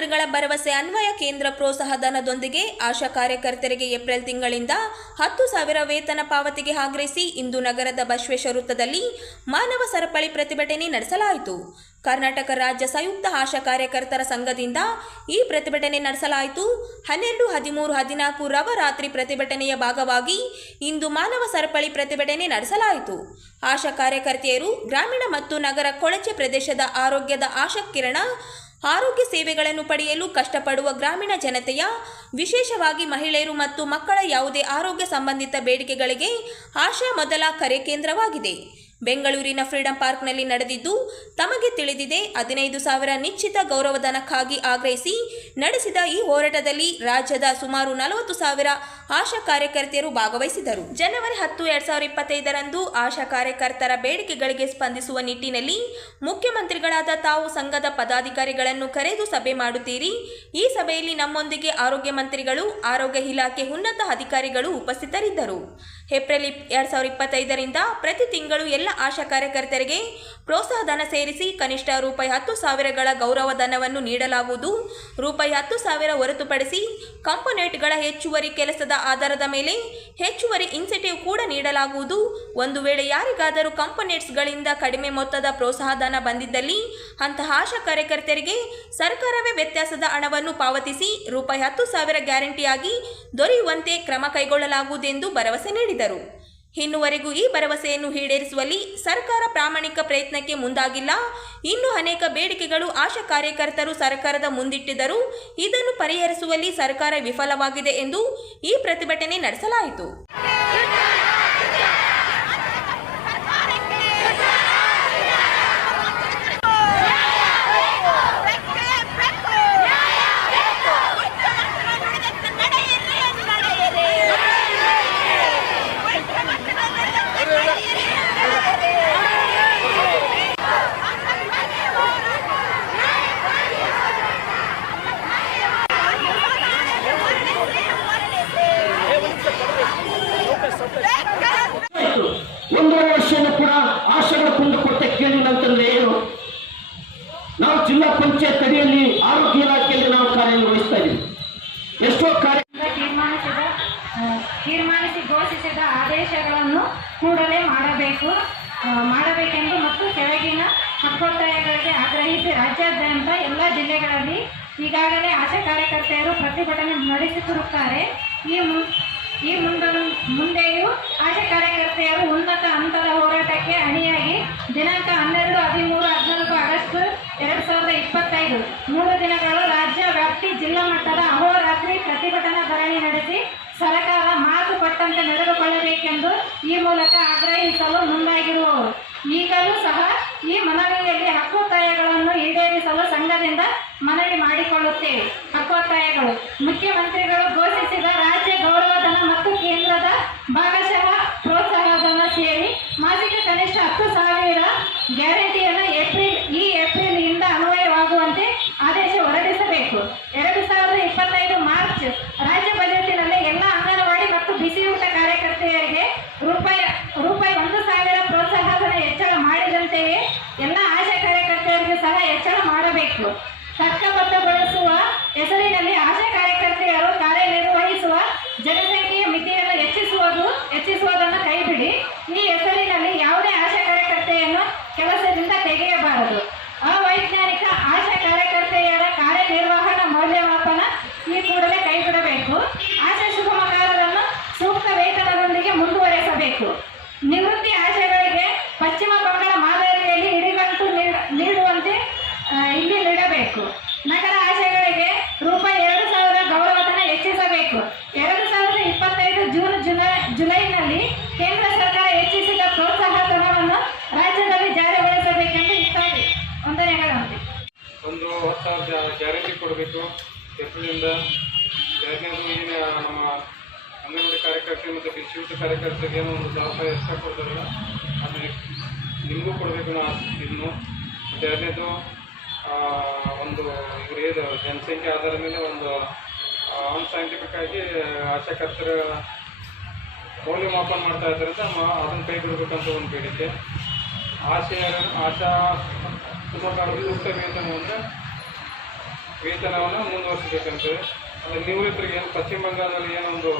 ಮುಖ್ಯಮಂತ್ರಿಗಳ ಭರವಸೆ ಅನ್ವಯ ಕೇಂದ್ರ ಪ್ರೋತ್ಸಾಹ ಧನದೊಂದಿಗೆ ಆಶಾ ಕಾರ್ಯಕರ್ತರಿಗೆ ಏಪ್ರಿಲ್ ತಿಂಗಳಿಂದ ಹತ್ತು ಸಾವಿರ ವೇತನ ಪಾವತಿಗೆ ಆಗ್ರಹಿಸಿ ಇಂದು ನಗರದ ಬಸವೇಶ್ವರ ವೃತ್ತದಲ್ಲಿ ಮಾನವ ಸರಪಳಿ ಪ್ರತಿಭಟನೆ ನಡೆಸಲಾಯಿತು. ಕರ್ನಾಟಕ ರಾಜ್ಯ ಸಂಯುಕ್ತ ಆಶಾ ಕಾರ್ಯಕರ್ತರ ಸಂಘದಿಂದ ಈ ಪ್ರತಿಭಟನೆ ನಡೆಸಲಾಯಿತು. ಹನ್ನೆರಡು, ಹದಿಮೂರು, ಹದಿನಾಲ್ಕು ರವ ರಾತ್ರಿ ಪ್ರತಿಭಟನೆಯ ಭಾಗವಾಗಿ ಇಂದು ಮಾನವ ಸರಪಳಿ ಪ್ರತಿಭಟನೆ ನಡೆಸಲಾಯಿತು. ಆಶಾ ಕಾರ್ಯಕರ್ತೆಯರು ಗ್ರಾಮೀಣ ಮತ್ತು ನಗರ ಕೊಳಚೆ ಪ್ರದೇಶದ ಆರೋಗ್ಯದ ಆಶಾ ಕಿರಣ ಆರೋಗ್ಯ ಸೇವೆಗಳನ್ನು ಪಡೆಯಲು ಕಷ್ಟಪಡುವ ಗ್ರಾಮೀಣ ಜನತೆಯ, ವಿಶೇಷವಾಗಿ ಮಹಿಳೆಯರು ಮತ್ತು ಮಕ್ಕಳ ಯಾವುದೇ ಆರೋಗ್ಯ ಸಂಬಂಧಿತ ಬೇಡಿಕೆಗಳಿಗೆ ಆಶಾ ಮೊದಲ ಕರೆ ಕೇಂದ್ರವಾಗಿದೆ. ಬೆಂಗಳೂರಿನ ಫ್ರೀಡಂ ಪಾರ್ಕ್ನಲ್ಲಿ ನಡೆದಿದ್ದು, ತಮಗೆ ತಿಳಿದಿದೆ ಹದಿನೈದು ಸಾವಿರ ನಿಶ್ಚಿತ ಗೌರವಧನಕ್ಕಾಗಿ ಆಗ್ರಹಿಸಿ ನಡೆಸಿದ ಈ ಹೋರಾಟದಲ್ಲಿ ರಾಜ್ಯದ ಸುಮಾರು ನಲವತ್ತು ಸಾವಿರ ಆಶಾ ಕಾರ್ಯಕರ್ತೆಯರು ಭಾಗವಹಿಸಿದರು ಜನವರಿ ಹತ್ತು, ಎರಡ್ ಸಾವಿರದ ಇಪ್ಪತ್ತೈದರಂದು ಆಶಾ ಕಾರ್ಯಕರ್ತರ ಬೇಡಿಕೆಗಳಿಗೆ ಸ್ಪಂದಿಸುವ ನಿಟ್ಟಿನಲ್ಲಿ ಮುಖ್ಯಮಂತ್ರಿಗಳಾದ ತಾವು ಸಂಘದ ಪದಾಧಿಕಾರಿಗಳನ್ನು ಕರೆದು ಸಭೆ ಮಾಡುತ್ತೀರಿ. ಈ ಸಭೆಯಲ್ಲಿ ನಮ್ಮೊಂದಿಗೆ ಆರೋಗ್ಯ ಮಂತ್ರಿಗಳು, ಆರೋಗ್ಯ ಇಲಾಖೆ ಉನ್ನತ ಅಧಿಕಾರಿಗಳು ಉಪಸ್ಥಿತರಿದ್ದರು. ಏಪ್ರಿಲ್ ಎರಡು ಸಾವಿರದ ಇಪ್ಪತ್ತೈದರಿಂದ ಪ್ರತಿ ತಿಂಗಳು ಎಲ್ಲ ಆಶಾ ಕಾರ್ಯಕರ್ತರಿಗೆ ಪ್ರೋತ್ಸಾಹ ಧನ ಸೇರಿಸಿ ಕನಿಷ್ಠ ರೂಪಾಯಿ ಹತ್ತು ಸಾವಿರಗಳ ಗೌರವ ಧನವನ್ನು ನೀಡಲಾಗುವುದು. ರೂಪಾಯಿ ಹತ್ತು ಸಾವಿರ ಹೊರತುಪಡಿಸಿ ಕಂಪೋನೆಂಟ್ಗಳ ಹೆಚ್ಚುವರಿ ಕೆಲಸದ ಆಧಾರದ ಮೇಲೆ ಹೆಚ್ಚುವರಿ ಇನ್ಸೆಂಟಿವ್ ಕೂಡ ನೀಡಲಾಗುವುದು. ಒಂದು ವೇಳೆ ಯಾರಿಗಾದರೂ ಕಂಪೋನೆಂಟ್ಸ್ಗಳಿಂದ ಕಡಿಮೆ ಮೊತ್ತದ ಪ್ರೋತ್ಸಾಹ ಧನ ಬಂದಿದ್ದಲ್ಲಿ ಅಂತಹ ಆಶಾ ಕಾರ್ಯಕರ್ತರಿಗೆ ಸರ್ಕಾರವೇ ವ್ಯತ್ಯಾಸದ ಹಣವನ್ನು ಪಾವತಿಸಿ ರೂಪಾಯಿ ಹತ್ತು ಸಾವಿರ ಗ್ಯಾರಂಟಿಯಾಗಿ ದೊರೆಯುವಂತೆ ಕ್ರಮ ಕೈಗೊಳ್ಳಲಾಗುವುದೆಂದು ಭರವಸೆ ನೀಡಿದರು ಇನ್ನುವರೆಗೂ ಈ ಭರವಸೆಯನ್ನು ಈಡೇರಿಸುವಲ್ಲಿ ಸರ್ಕಾರ ಪ್ರಾಮಾಣಿಕ ಪ್ರಯತ್ನಕ್ಕೆ ಮುಂದಾಗಿಲ್ಲ. ಇನ್ನು ಅನೇಕ ಬೇಡಿಕೆಗಳು ಆಶಾ ಕಾರ್ಯಕರ್ತರು ಸರ್ಕಾರದ ಮುಂದಿಟ್ಟಿದ್ದರು ಇದನ್ನು ಪರಿಹರಿಸುವಲ್ಲಿ ಸರ್ಕಾರ ವಿಫಲವಾಗಿದೆ ಎಂದು ಈ ಪ್ರತಿಭಟನೆ ನಡೆಸಲಾಯಿತು. ಆದೇಶಗಳನ್ನು ಕೂಡಲೇ ಮಾಡಬೇಕು ಮಾಡಬೇಕೆಂದು ಮತ್ತು ಕೆಳಗಿನ ಹಕ್ಕೊತ್ತಾಯಗಳಿಗೆ ಆಗ್ರಹಿಸಿ ರಾಜ್ಯಾದ್ಯಂತ ಎಲ್ಲ ಜಿಲ್ಲೆಗಳಲ್ಲಿ ಈಗಾಗಲೇ ಆಶಾ ಕಾರ್ಯಕರ್ತೆಯರು ಪ್ರತಿಭಟನೆ ನಡೆಸುತ್ತಿರುತ್ತಾರೆ ಈ ಮು, ಈ ಮುಂದ ಮುಂದೆಯೂ ಆಶಾ ಕಾರ್ಯಕರ್ತೆಯರು ಉನ್ನತ ಹಂತದ ಹೋರಾಟಕ್ಕೆ ಅಣಿಯಾಗಿ ದಿನಾಂಕ ಹನ್ನೆರಡು, ಹದಿಮೂರು, ಹದಿನಾಲ್ಕು ಆಗಸ್ಟ್ ಎರಡು ಸಾವಿರದ ಇಪ್ಪತ್ತೈದು ಮೂರು ದಿನಗಳು ರಾಜ್ಯ ವ್ಯಾಪ್ತಿ ಜಿಲ್ಲಾ ಮಟ್ಟದ ಅಹೋರಾತ್ರಿ ಪ್ರತಿಭಟನಾ ಧರಣಿ ನಡೆಸಿ ಸರ್ಕಾರ ಮಾತು ಕೊಟ್ಟಂತೆ ನಡೆದುಕೊಳ್ಳಬೇಕೆಂದು ಈ ಮೂಲಕ ಆಗ್ರಹಿಸಲು ಮುಂದಾಗಿರುವವರು. ಈಗಲೂ ಸಹ ಈ ಮನವಿಯಲ್ಲಿ ಹಕ್ಕೊತ್ತಾಯಗಳನ್ನು ಈಡೇರಿಸಲು ಸಂಘದಿಂದ ಮನವಿ ಮಾಡಿಕೊಳ್ಳುತ್ತೇವೆ. ಹಕ್ಕೊತ್ತಾಯಗಳು, ಮುಖ್ಯಮಂತ್ರಿಗಳು ಘೋಷಿಸಿದ ರಾಜ್ಯ ಗೌರವಧನ ಮತ್ತು ಕೇಂದ್ರದ ಭಾಗಶಃ ಪ್ರೋತ್ಸಾಹಧನ ಸೇರಿ ಮಾಸಿಕ ಕನಿಷ್ಠ ಹತ್ತು ಸಾವಿರ ಗ್ಯಾರಂಟಿಯನ್ನು ಜನಸಂಖ್ಯೆಯ ಮಿತಿಯನ್ನು ಹೆಚ್ಚಿಸುವುದು ಹೆಚ್ಚಿಸುವುದನ್ನು ಕೈಬಿಡಿ ಈ ಹೆಸರಿನಲ್ಲಿ ಯಾವುದೇ ಆಶಾ ಕಾರ್ಯಕರ್ತೆಯನ್ನು ಕೆಲಸದಿಂದ ತೆಗೆಯಬಾರದು ಅವೈಜ್ಞಾನಿಕ ಆಶಾ ಕಾರ್ಯಕರ್ತೆಯರ ಕಾರ್ಯನಿರ್ವಹಣಾ ಮೌಲ್ಯಮಾಪನ ಈ ಕೂಡಲೇ ಕೈಬಿಡಬೇಕು ಆಶಾ ಶುಭಮಕಾರರನ್ನು ಸೂಕ್ತ ವೇತನದೊಂದಿಗೆ ಮುಂದುವರೆಸಬೇಕು ನಿವೃತ್ತಿ ಆಶೆಗಳಿಗೆ ಪಶ್ಚಿಮ ಬಂಗಾಳ ಮಾದರಿಯಲ್ಲಿ ಇಡಿಗಂಟು ನೀಡ- ನೀಡುವಂತೆ ಆ, ಇಲ್ಲಿ ನೀಡಬೇಕು ನಗರ ಆಶೆಗಳಿಗೆ ರೂಪಾಯಿ ಎರಡು ಸಾವಿರ ಗೌರವಧನ ಹೆಚ್ಚಿಸಬೇಕು ಎರಡು ಸಾವಿರದ ಇಪ್ಪತ್ತೈದು ಜೂನ್ ಜುಲೈ ಜುಲೈನಲ್ಲಿ ಕೇಂದ್ರ ಸರ್ಕಾರ ಹೆಚ್ಚಿಸಿದ ಪ್ರೋತ್ಸಾಹ ಧನವನ್ನು ರಾಜ್ಯದಲ್ಲಿ ಜಾರಿಗೊಳಿಸಬೇಕೆಂದು ಇತ್ಯಾದಿ ವಂದನೆಗಳಂತೆ ಒಂದು ಹತ್ತು ಸಾವಿರ ಗ್ಯಾರಂಟಿ ಕೊಡಬೇಕು. ಎರಡನೇದು ಈಗ ನಮ್ಮ ಅಂಗನವಾಡಿ ಕಾರ್ಯಕರ್ತೆ ಮತ್ತು ಬಿಸಿಯೂಟ ಕಾರ್ಯಕರ್ತರಿಗೆ ಏನೋ ಒಂದು ಎಷ್ಟು ಎಕ್ಸ್ಟ್ರಾ ಕೊಡ್ತಾರಲ್ಲ ಅದನ್ನು ನಿಮಗೂ ಕೊಡಬೇಕು ನಾವು ಇನ್ನು. ಮತ್ತು ಎರಡನೇದು ಒಂದು ಇವರು ಏನು ಜನಸಂಖ್ಯೆ ಆಧಾರದ ಮೇಲೆ ಒಂದು ಆನ್ ಸೈಂಟಿಫಿಕ್ ಆಗಿ ಆಶಾಕರ್ತರ ಮೌಲ್ಯಮಾಪನ ಮಾಡ್ತಾ ಇದ್ದಾರಂತ ಅದನ್ನು ಕೈ ಬಿಡಬೇಕಂತ ಒಂದು ಬೇಡಿಕೆ. ಆಶೆಯ ಆಶಾ ಸುಮಾರು ಉತ್ತಮ ಅಂತ ವೇತನವನ್ನು ವೇತನವನ್ನು ಮುಂದುವರಿಸಬೇಕಂತೆ ಅಂದರೆ ನಿವೃತ್ತರಿಗೆ ಏನು ಪಶ್ಚಿಮ ಬಂಗಾಳದಲ್ಲಿ ಏನೊಂದು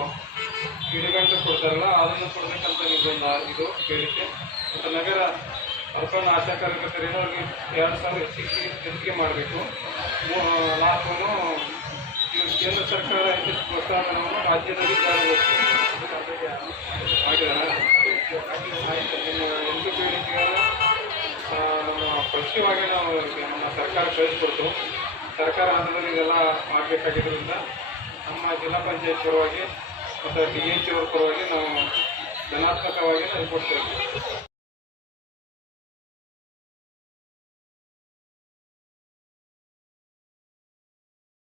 ಇಡುಗಂಟು ಕೊಡ್ತಾರಲ್ಲ, ಅದನ್ನು ಕೊಡಬೇಕಂತ ನಿಮ್ಮದೊಂದು ಇದು ಬೇಡಿಕೆ ಮತ್ತು ನಗರ ಅರ್ಪಣ ಆಶಾ ಕಾರ್ಯಕರ್ತರೇನೋ ಅವ್ರಿಗೆ ಎರಡು ಸಾವಿರ ಹೆಚ್ಚಿಗೆ ಹೆಚ್ಚಿಗೆ ಮಾಡಬೇಕು. ಇವು ಕೇಂದ್ರ ಸರ್ಕಾರ ಹೆಚ್ಚು ಪ್ರೋತ್ಸಾಹವನ್ನು ರಾಜ್ಯದಲ್ಲಿ ಜಾರಿಗೊಳಿಸಬೇಕು ಆಯ್ತು ನಿಮ್ಮ ಪಕ್ಷವಾಗಿ ನಾವು ನಮ್ಮ ಸರ್ಕಾರ ಕಳಿಸ್ಕೊಡ್ತು. ಸರ್ಕಾರ ಹಂತದಲ್ಲಿ ಇದೆಲ್ಲ ಮಾಡಬೇಕಾಗಿದ್ದರಿಂದ ನಮ್ಮ ಜಿಲ್ಲಾ ಪಂಚಾಯತ್ ಪರವಾಗಿ ಮತ್ತು ಡಿ ಎಚ್ ಅವ್ರ ಪರವಾಗಿ ನಾವು ಧನಾತ್ಮಕವಾಗಿ ಕೊಡ್ತೇವೆ